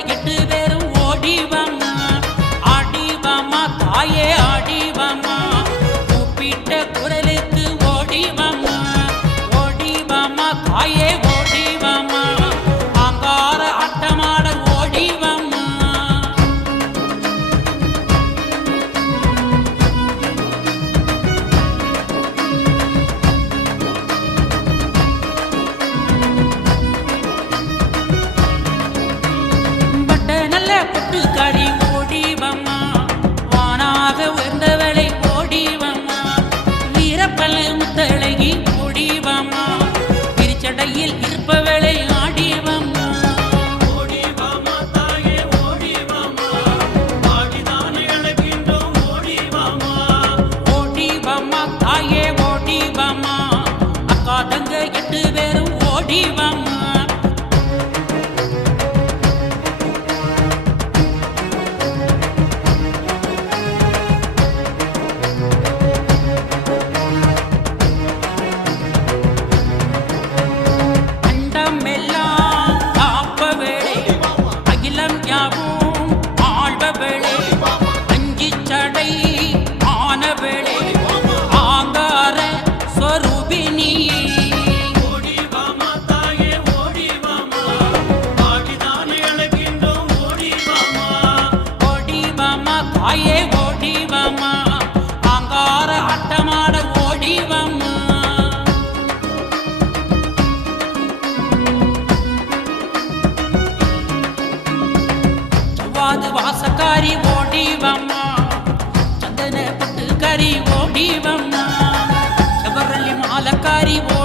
தலையிட்டு ஓடிவம்மா. அங்கார அட்டமாட ஓடிவம்மா. வாது வாசக்காரி ஓடிவம்மா. சந்தன புட்டுக்காரி ஓடிவம்மா. செவரள்ளி மாலக்காரி ஓ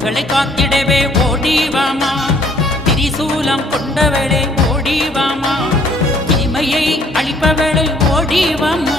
உலகளை காத்திடவே ஓடிவாமா திரிசூலம் கொண்டவளே ஓடிவாமா இனிமையை அளிப்பவளே ஓடிவாமா